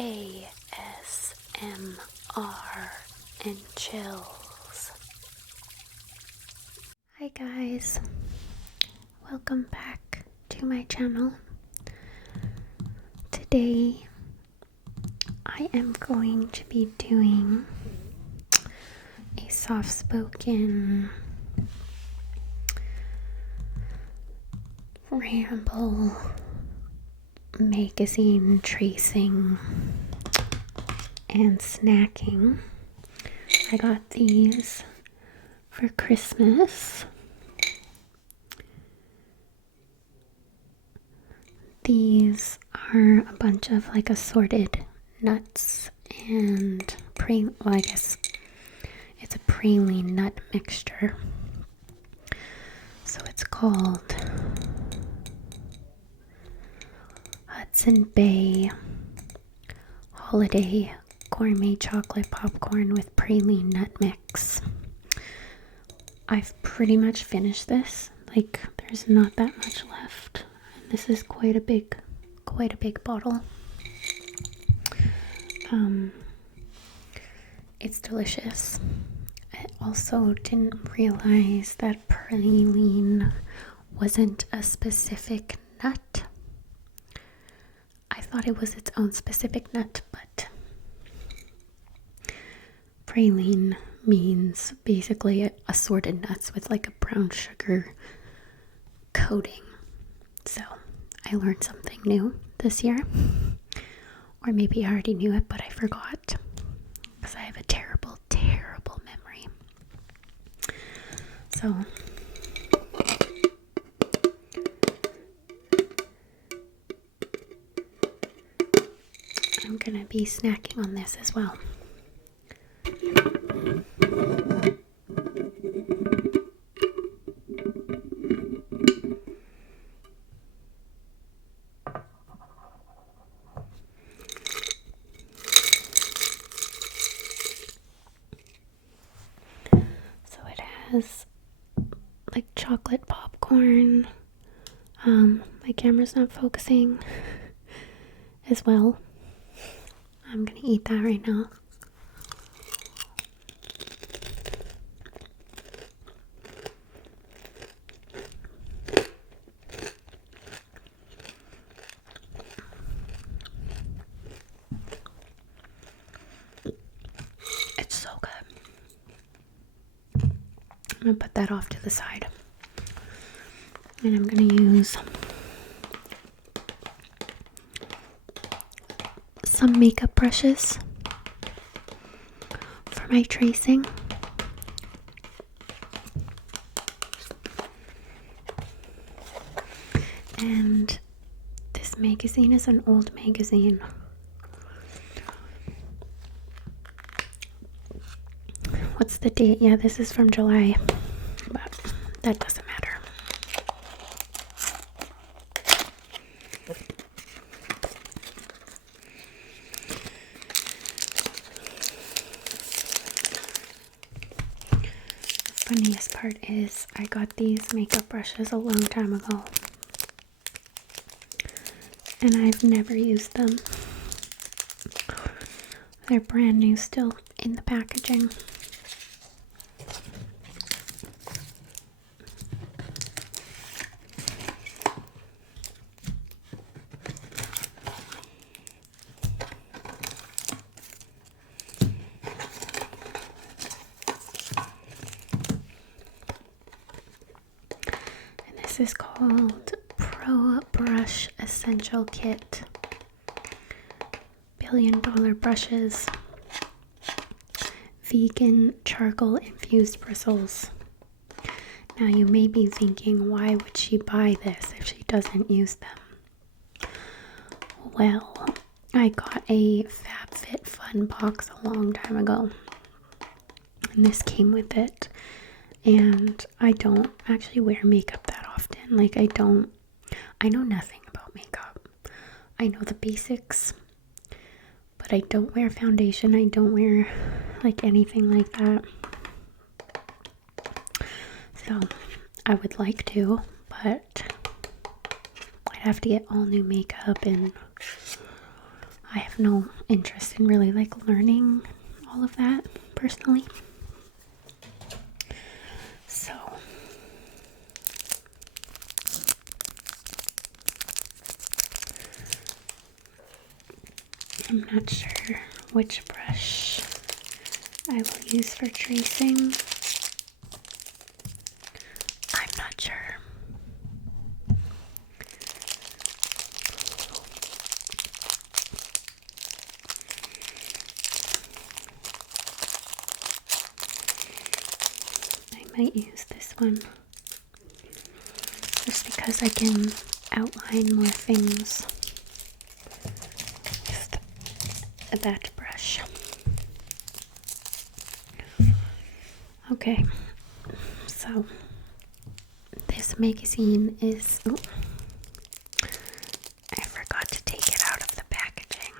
ASMR and chills. Hi guys, welcome back to my channel. Today I am going to be doing a soft-spoken ramble magazine tracing and snacking. I got these for Christmas. These are a bunch of assorted nuts and I guess it's a praline nut mixture. So it's called Hudson Bay Holiday Gourmet Chocolate Popcorn with Praline Nut Mix. I've pretty much finished this. There's not that much left. And this is quite a big bottle. It's delicious. I also didn't realize that praline wasn't a specific nut. I thought it was its own specific nut, but praline means basically assorted nuts with a brown sugar coating. So I learned something new this year. Or maybe I already knew it, but I forgot. Because I have a terrible memory. So I'm gonna be snacking on this as well. So it has chocolate popcorn. My camera's not focusing as well. I'm gonna eat that right now. It's so good. I'm gonna put that off to the side. And I'm gonna use some makeup brushes for my tracing. And this magazine is an old magazine. What's the date? Yeah, this is from July, but that doesn't matter. Funniest part is I got these makeup brushes a long time ago and I've never used them. They're brand new still in the packaging. This is called Pro Brush Essential Kit. $1 billion brushes. Vegan charcoal infused bristles. Now you may be thinking, why would she buy this if she doesn't use them? Well, I got a FabFitFun box a long time ago. And this came with it. And I don't actually wear makeup that often. I know nothing about makeup. I know the basics, but I don't wear foundation. I don't wear anything like that. So I would like to, but I'd have to get all new makeup and I have no interest in really like learning all of that personally. So I'm not sure which brush I will use for tracing. I'm not sure. I might use this one just because I can outline more things with that brush. Okay, so this magazine is, oh, I forgot to take it out of the packaging.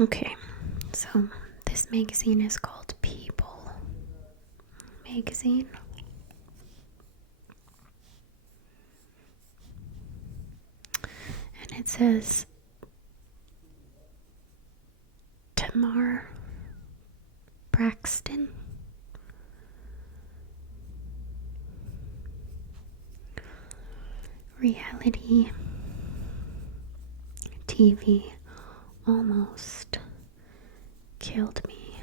Okay, so this magazine is called People Magazine. And it says Tamar Braxton. Reality TV almost killed me.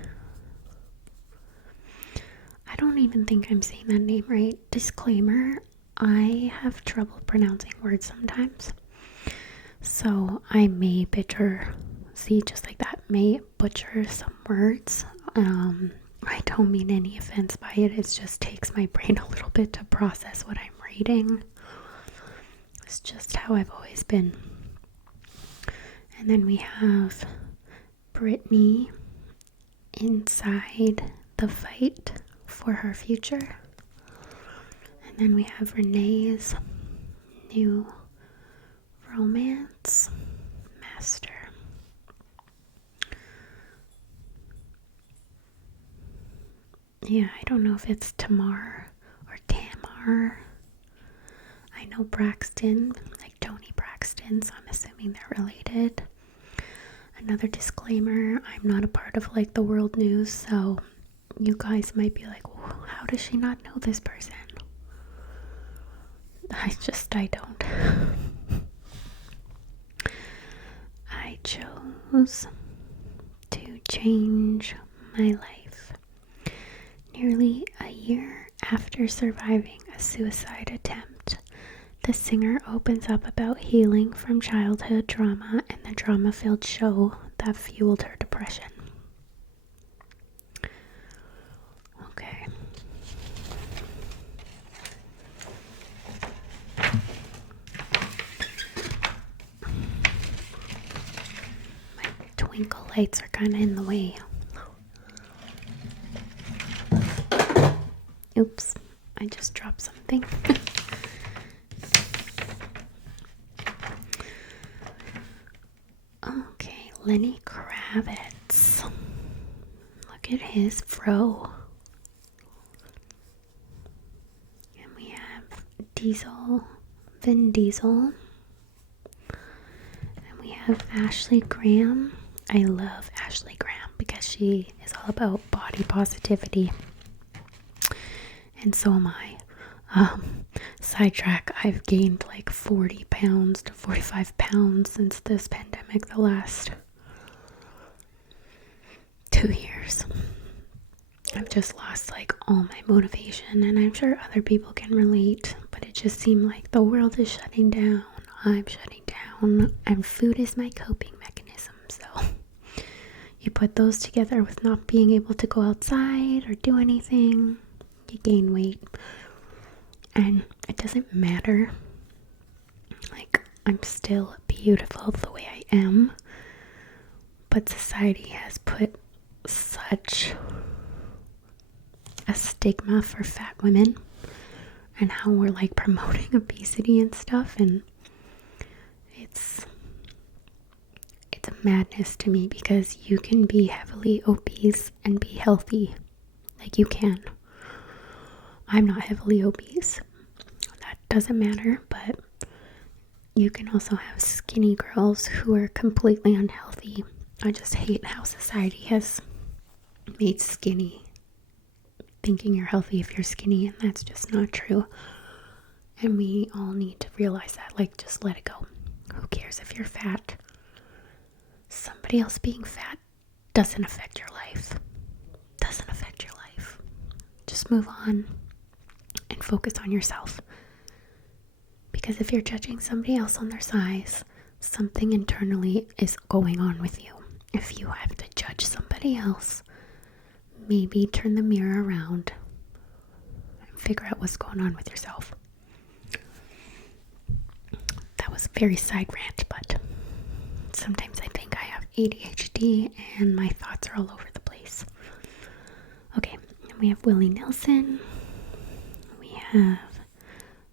I don't even think I'm saying that name right. Disclaimer, I have trouble pronouncing words sometimes. So I may just like that, may butcher some words. I don't mean any offense by it. It just takes my brain a little bit to process what I'm reading. It's just how I've always been. And then we have Brittany inside the fight for her future. And then we have Renee's new romance master. Yeah, I don't know if it's Tamar or Tamar. I know Braxton, like Tony Braxton, so I'm assuming they're related. Another disclaimer, I'm not a part of like the world news, so you guys might be like, how does she not know this person? I don't. I chose to change my life. Nearly a year after surviving a suicide attempt, the singer opens up about healing from childhood trauma and the drama-filled show that fueled her depression. Okay. My twinkle lights are kind of in the way. Oops, I just dropped something. Okay, Lenny Kravitz. Look at his fro. And we have Vin Diesel. And we have Ashley Graham. I love Ashley Graham because she is all about body positivity. And so am I. Sidetrack, I've gained like 40 pounds to 45 pounds since this pandemic, the last 2 years. I've just lost like all my motivation, and I'm sure other people can relate, but it just seemed like the world is shutting down. I'm shutting down, and food is my coping mechanism. So you put those together with not being able to go outside or do anything, you gain weight. And it doesn't matter. Like, I'm still beautiful the way I am. But society has put such a stigma for fat women and how we're like promoting obesity and stuff. And it's a madness to me because you can be heavily obese and be healthy. Like, you can. I'm not heavily obese. That doesn't matter, but you can also have skinny girls who are completely unhealthy. I just hate how society has made skinny, thinking you're healthy if you're skinny, and that's just not true. And we all need to realize that, like, just let it go. Who cares if you're fat? Somebody else being fat doesn't affect your life. Doesn't affect your life. Just move on and focus on yourself. Because if you're judging somebody else on their size, something internally is going on with you. If you have to judge somebody else, maybe turn the mirror around and figure out what's going on with yourself. That was a very side rant, but sometimes I think I have ADHD and my thoughts are all over the place. Okay, we have Willie Nelson. We have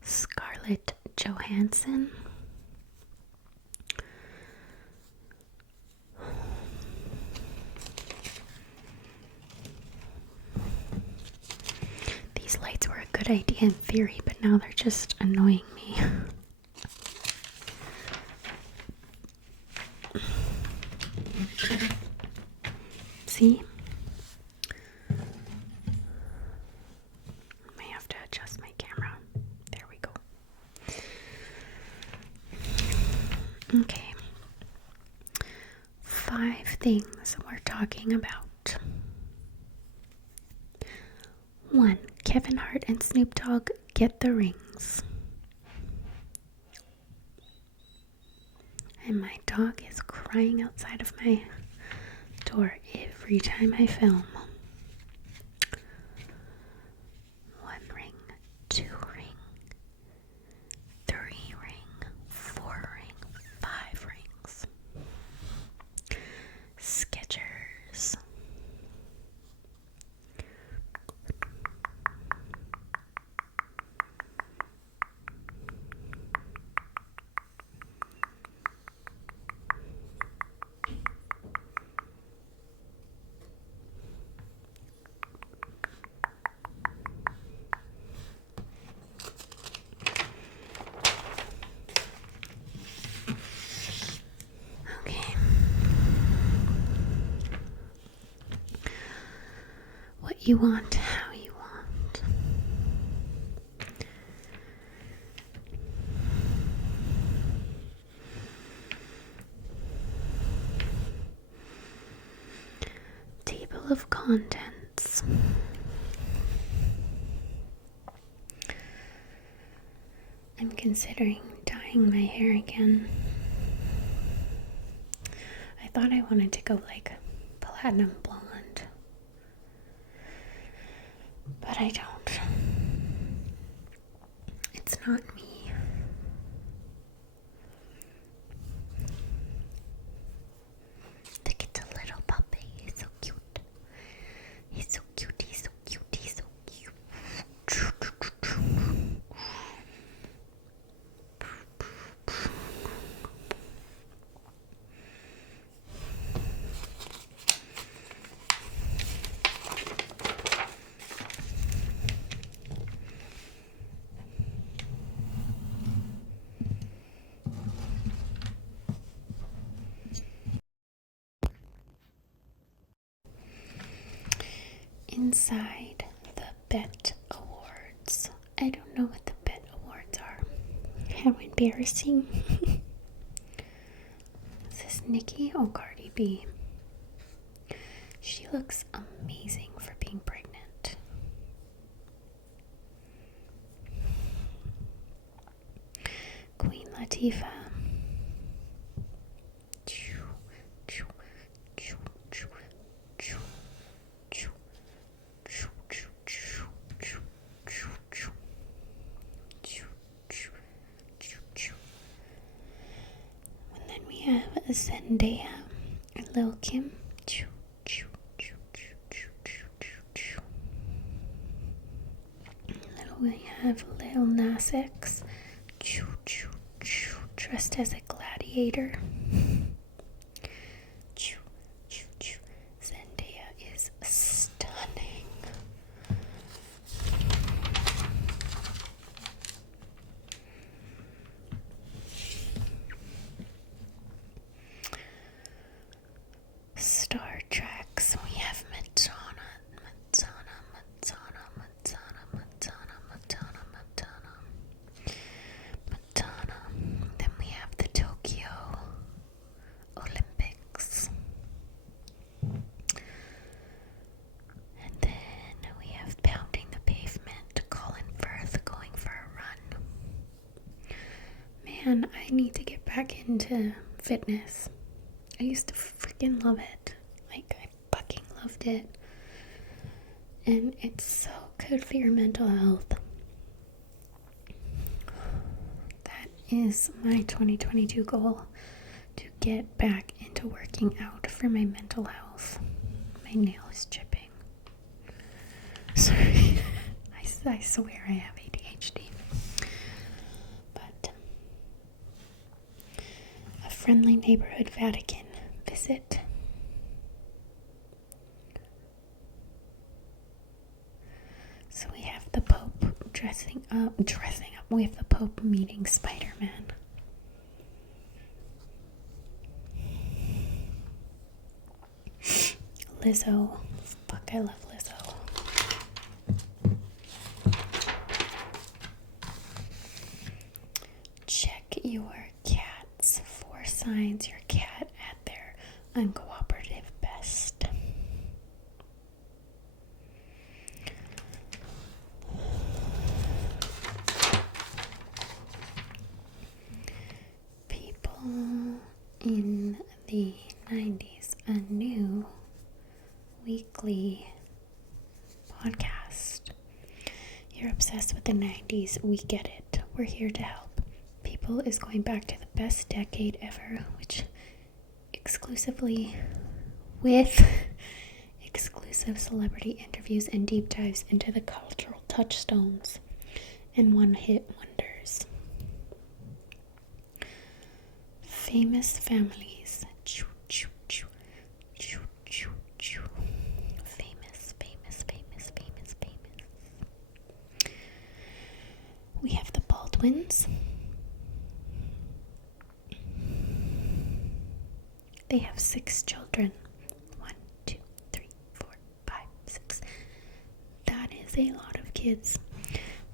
Scarlett Johansson. These lights were a good idea in theory, but now they're just annoying me. See? I have to adjust my camera. There we go. Okay. 5 things we're talking about. 1. Kevin Hart and Snoop Dogg get the rings. And my dog is crying outside of my door every time I film. 1 ring, 2 ring, 3 ring, 4 ring, 5 rings. Skechers. Okay. What you want, how you want. Table of contents. I'm considering dyeing my hair again. I thought I wanted to go like platinum blonde, but I don't. It's not me. Look at the little puppy. He's so cute. He's so cute. He's so cute. He's so cute. Inside the Bet Awards. I don't know what the Bet Awards are. How embarrassing. Is this Nicki? Oh, Cardi B. She looks amazing for being pregnant. Queen Latifah. And then we have Zendaya and Lil Kim. We have Lil Nas X dressed as a gladiator. Zendaya is stunning. Man, I need to get back into fitness. I used to freaking love it. Like, I fucking loved it. And it's so good for your mental health. That is my 2022 goal, to get back into working out for my mental health. My nail is chipping. Sorry. I swear I have ADHD. But a friendly neighborhood Vatican visit. So we have the Pope dressing up. We have the Pope meeting Spider-Man. Lizzo. Fuck, I love Lizzo. Check your cats for signs your cat at their uncooperative best. People in the 90s, a new weekly podcast. You're obsessed with the 90s. We get it. We're here to help. People is going back to the best decade ever, which exclusively with exclusive celebrity interviews and deep dives into the cultural touchstones and one-hit wonders. Famous families. Famous. We have the Baldwins. They have 6 children. 1, 2, 3, 4, 5, 6. That is a lot of kids,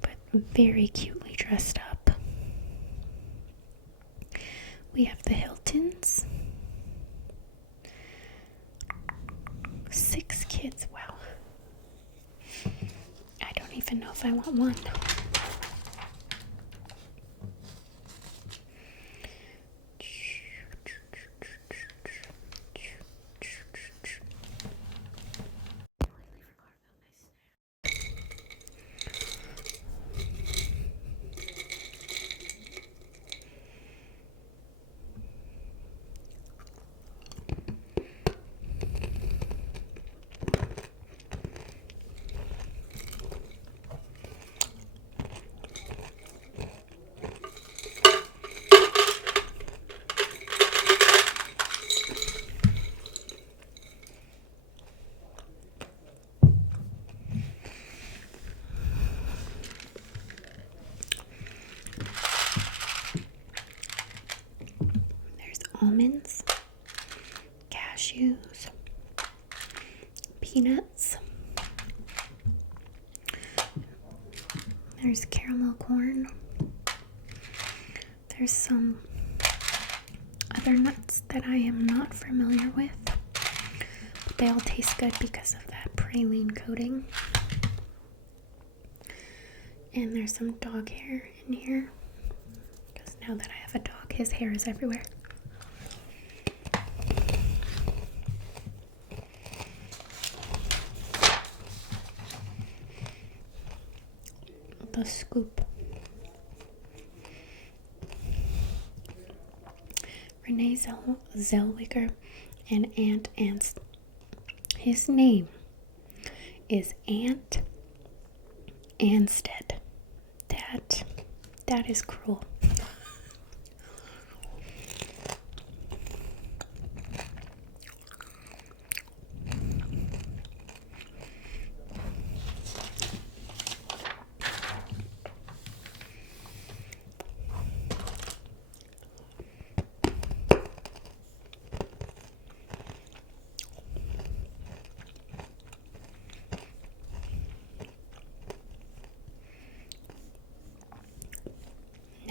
but very cutely dressed up. We have the Hiltons. 6 kids. Wow. I don't even know if I want one. Almonds, cashews, peanuts. There's caramel corn. There's some other nuts that I am not familiar with, but they all taste good because of that praline coating. And there's some dog hair in here, because now that I have a dog, his hair is everywhere. The scoop. Renee Zellweger and Aunt Anst. His name is Aunt Anstead. That is cruel.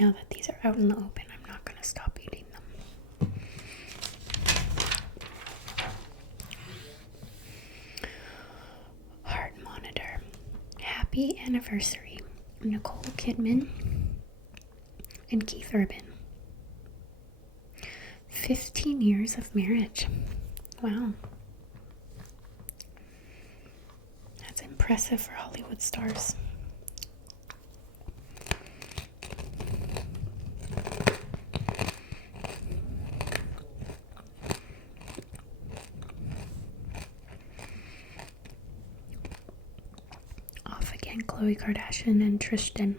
Now that these are out in the open, I'm not going to stop eating them. Heart monitor. Happy anniversary, Nicole Kidman and Keith Urban. 15 years of marriage. Wow. That's impressive for Hollywood stars. Off again, Khloe Kardashian and Tristan.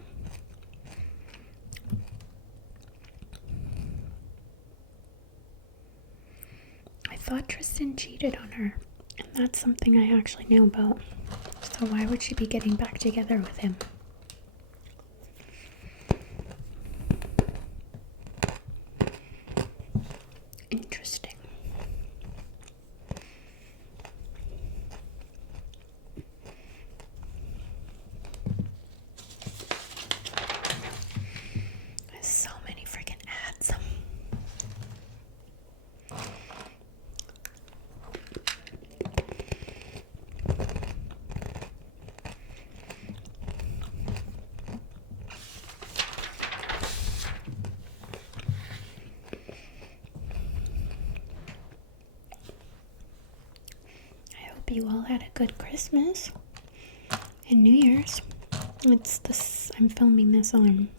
I thought Tristan cheated on her, and that's something I actually knew about. So why would she be getting back together with him? Interesting. There's so many freaking ads. You all had a good Christmas and New Year's. I'm filming this on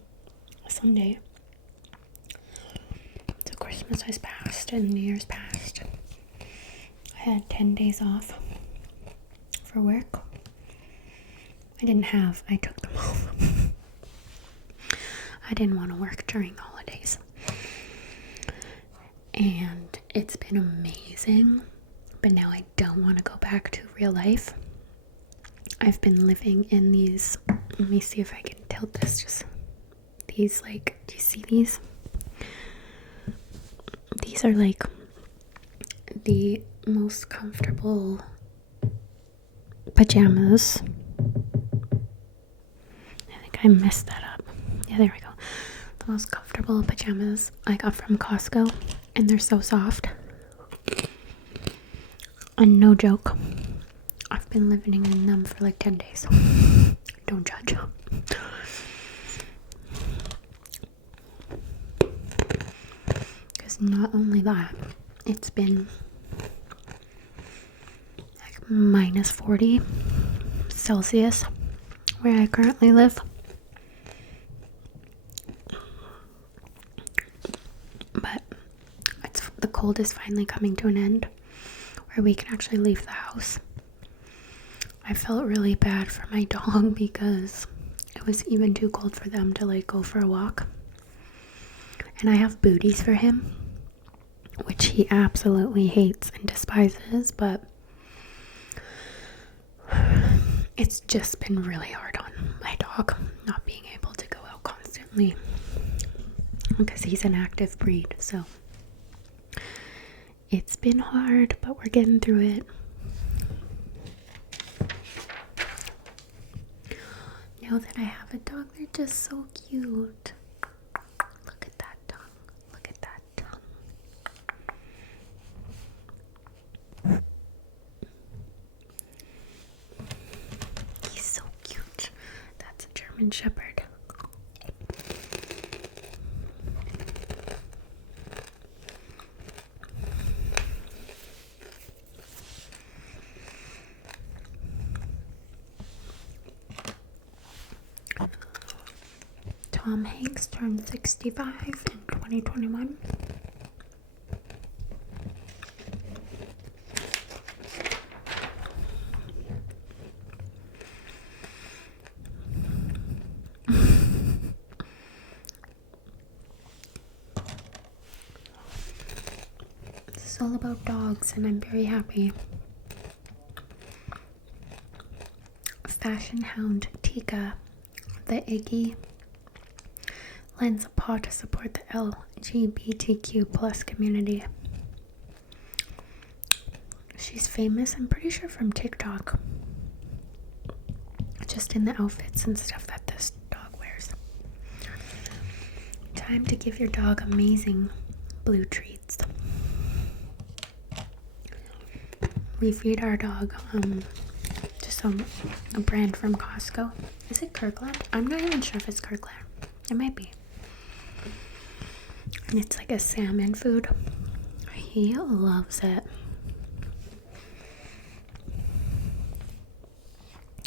a Sunday. So Christmas has passed and New Year's passed. I had 10 days off for work. I took them off. I didn't want to work during the holidays. And it's been amazing. But now I don't want to go back to real life. I've been living in these, let me see if I can tilt this, just these, like, do you see these? These are like the most comfortable pajamas. I think I messed that up. Yeah, there we go. The most comfortable pajamas I got from Costco, and they're so soft. And no joke, I've been living in them for like 10 days. Don't judge. Because not only that, it's been like minus 40 Celsius where I currently live. But the cold is finally coming to an end, where we can actually leave the house. I felt really bad for my dog because it was even too cold for them to like go for a walk. And I have booties for him, which he absolutely hates and despises, but it's just been really hard on my dog not being able to go out constantly because he's an active breed. So it's been hard, but we're getting through it. Now that I have a dog, they're just so cute. Look at that tongue. Look at that tongue. He's so cute. That's a German Shepherd. Tom Hanks turned 65 in 2021. This is all about dogs, and I'm very happy. Fashion hound Tika, the Iggy, lends a paw to support the LGBTQ plus community. She's famous, I'm pretty sure, from TikTok. Just in the outfits and stuff that this dog wears. Time to give your dog amazing blue treats. We feed our dog a brand from Costco. Is it Kirkland? I'm not even sure if it's Kirkland. It might be. And it's like a salmon food. He loves it.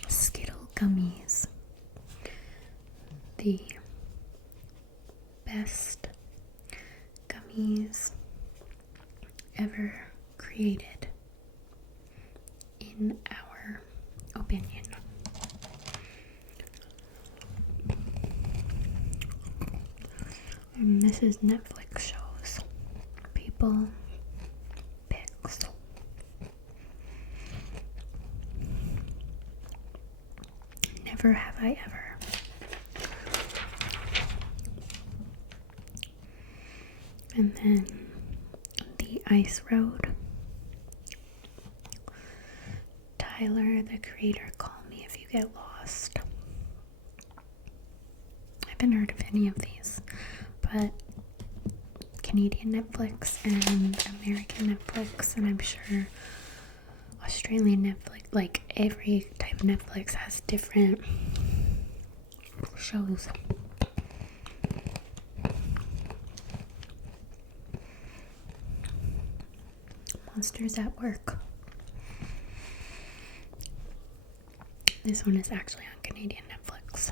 Skittle gummies. The best gummies ever created, in our opinion. And this is Netflix shows. People picks. Never have I ever. And then the Ice Road. Tyler, the creator, call me if you get lost. I haven't heard of any of these, but Canadian Netflix and American Netflix, and I'm sure Australian Netflix, like every type of Netflix has different shows. Monsters at Work. This one is actually on Canadian Netflix.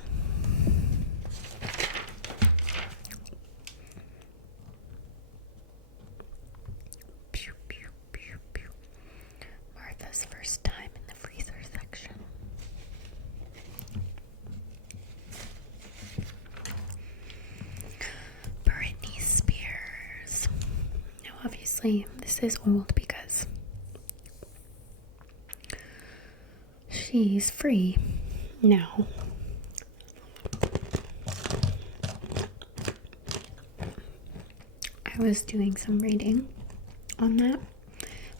Pew, pew, pew, pew. Martha's first time in the freezer section. Britney Spears. Now, obviously, this is old because she's free now. I was doing some reading on that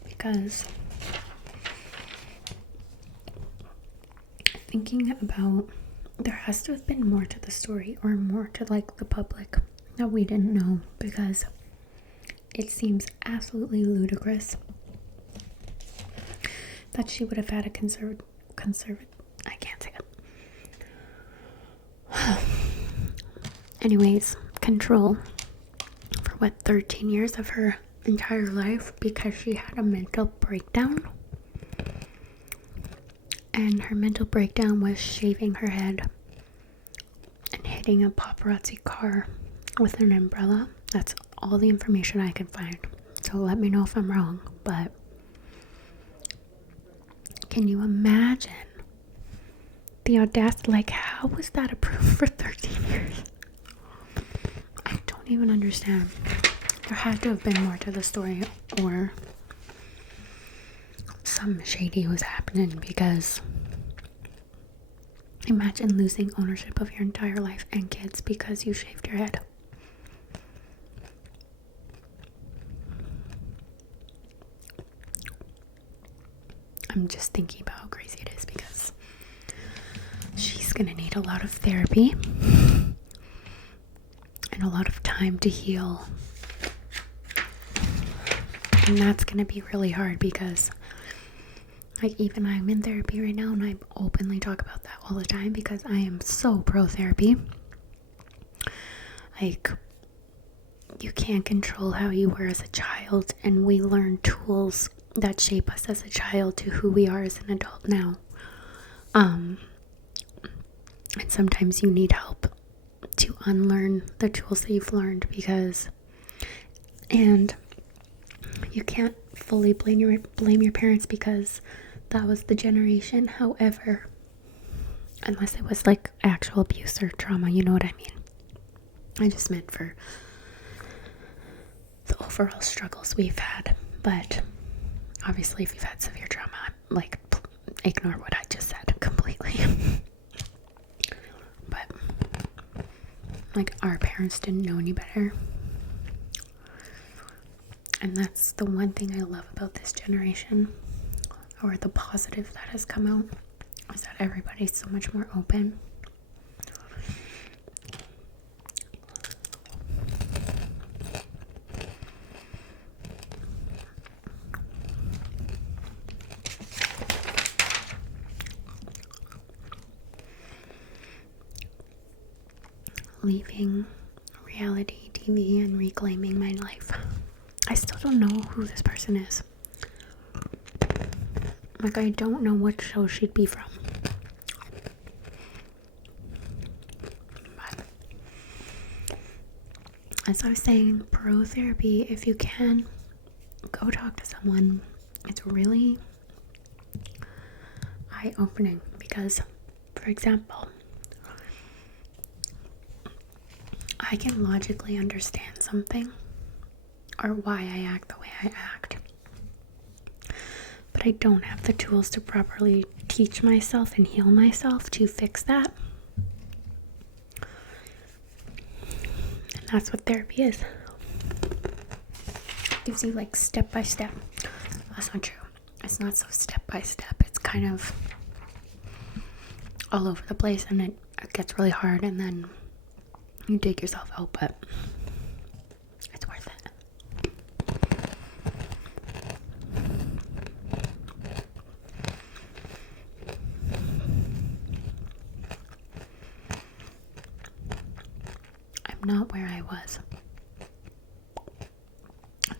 because thinking about, there has to have been more to the story, or more to like the public that we didn't know, because it seems absolutely ludicrous that she would have had a I can't say it. Anyways, control for 13 years of her entire life, because she had a mental breakdown. And her mental breakdown was shaving her head and hitting a paparazzi car with an umbrella. That's all the information I could find. So let me know if I'm wrong, but can you imagine the audacity? Like, how was that approved for 13 years? I don't even understand. There had to have been more to the story, or something shady was happening, because imagine losing ownership of your entire life and kids because you shaved your head. I'm just thinking about how crazy it is, because she's gonna need a lot of therapy and a lot of time to heal. And that's gonna be really hard, because like, even I'm in therapy right now, and I openly talk about that all the time because I am so pro therapy. Like, you can't control how you were as a child, and we learn tools that shape us as a child to who we are as an adult now. And sometimes you need help to unlearn the tools that you've learned, and you can't fully blame your parents, because that was the generation. However, unless it was like actual abuse or trauma, you know what I mean. I just meant for the overall struggles we've had. But obviously, if you've had severe trauma, like, ignore what I just said completely. But like, our parents didn't know any better. And that's the one thing I love about this generation, or the positive that has come out, is that everybody's so much more open. Leaving reality TV and reclaiming my life. I still don't know who this person is. Like, I don't know what show she'd be from. But as I was saying, pro therapy, if you can, go talk to someone. It's really eye-opening because, for example, I can logically understand something or why I act the way I act, but I don't have the tools to properly teach myself and heal myself to fix that. And that's what therapy is. It gives you like step by step. That's not true. It's not so step by step. It's kind of all over the place, and it gets really hard, and then you dig yourself out, but it's worth it. I'm not where I was.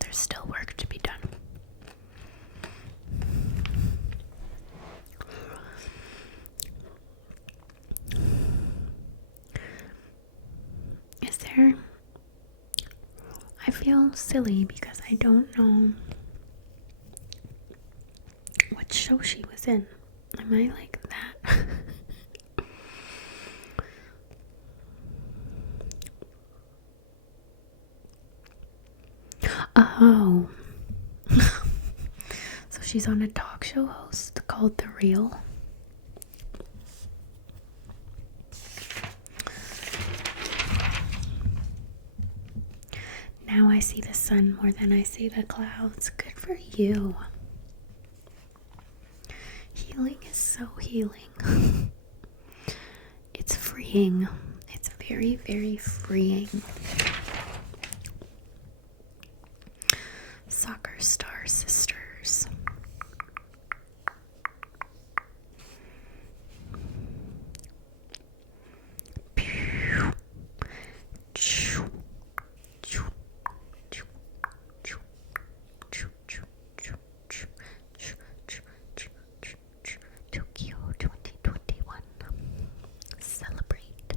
There's still work to be done. I feel silly because I don't know what show she was in. Am I like that? Oh. So she's on a talk show host called The Real. Now I see the sun more than I see the clouds. Good for you. Healing is so healing. It's freeing. It's very, very freeing. Soccer star sisters. Tokyo 2021. Celebrate.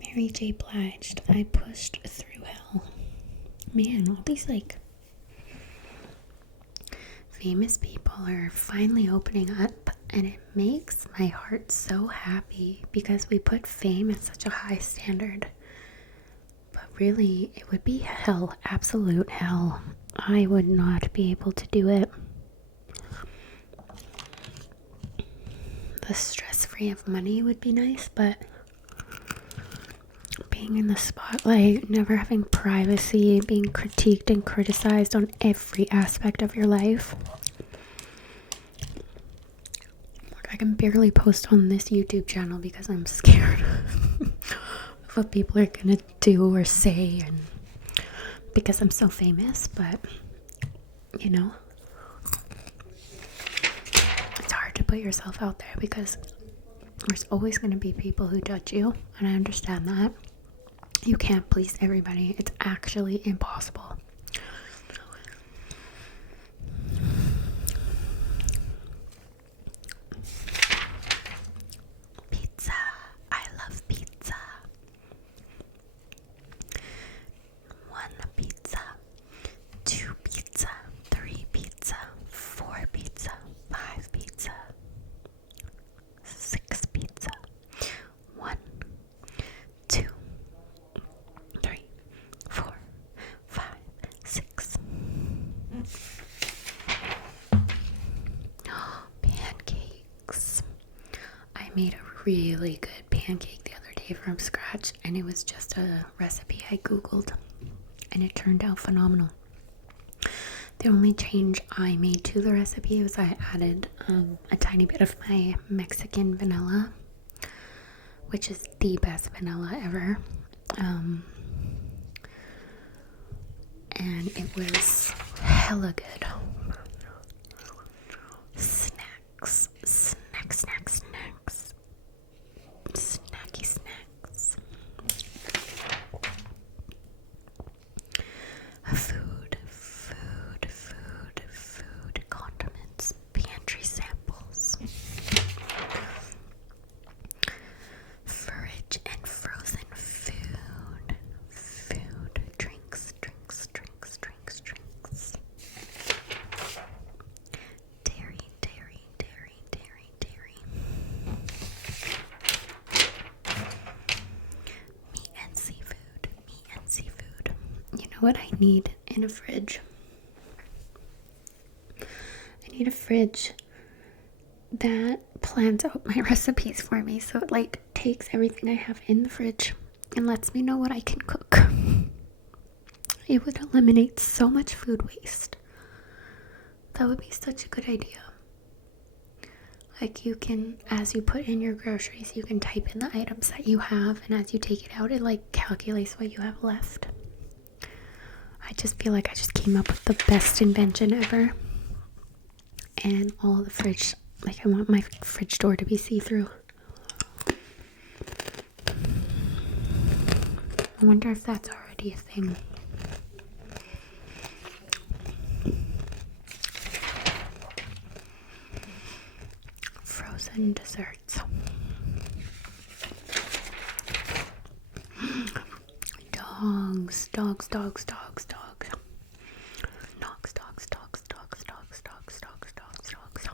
Mary J. Blige, I pushed through hell. Man, all these like famous people are finally opening up, and it makes my heart so happy because we put fame at such a high standard. But really, it would be hell, absolute hell. I would not be able to do it. The stress-free of money would be nice, but being in the spotlight, never having privacy, being critiqued and criticized on every aspect of your life. I can barely post on this YouTube channel because I'm scared of what people are gonna do or say, and because I'm so famous. But you know, it's hard to put yourself out there because there's always going to be people who judge you, and I understand that. You can't please everybody. It's actually impossible. Pizza. I love pizza. 1 pizza, 2 pizza, 3 pizza, 4 pizza, 5 pizza, 6 pizza. 1, 2, 3, 4, 5, 6. Pancakes. I made a really good pancake the other day from scratch, and it was just a recipe I googled, and it turned out phenomenal. The only change I made to the recipe was I added a tiny bit of my Mexican vanilla, which is the best vanilla ever. And it was hella good. Snacks. Snacky snacks. what I need in a fridge? I need a fridge that plans out my recipes for me, so it like takes everything I have in the fridge and lets me know what I can cook. It would eliminate so much food waste. That would be such a good idea. Like, you can, as you put in your groceries, you can type in the items that you have, and as you take it out, it like calculates what you have left. I just feel like I just came up with the best invention ever. And all the fridge, like, I want my fridge door to be see-through. I wonder if that's already a thing. Frozen desserts. Dogs, dogs, dogs, dogs, dogs. Dogs, dogs, dogs, dogs, dogs, dogs, dogs, dogs, dogs.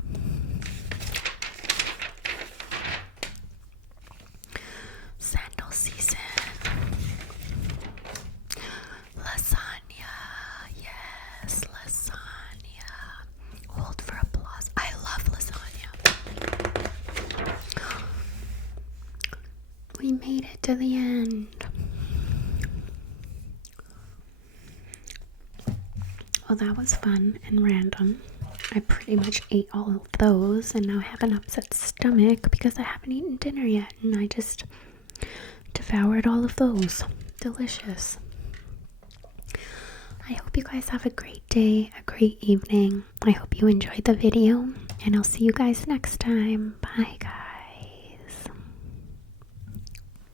Sandal season. Lasagna. Yes, lasagna. Hold for applause. I love lasagna. We made it to the end. Well, that was fun and random. I pretty much ate all of those, and now I have an upset stomach because I haven't eaten dinner yet, and I just devoured all of those. Delicious. I hope you guys have a great day, a great evening. I hope you enjoyed the video, and I'll see you guys next time. Bye, guys.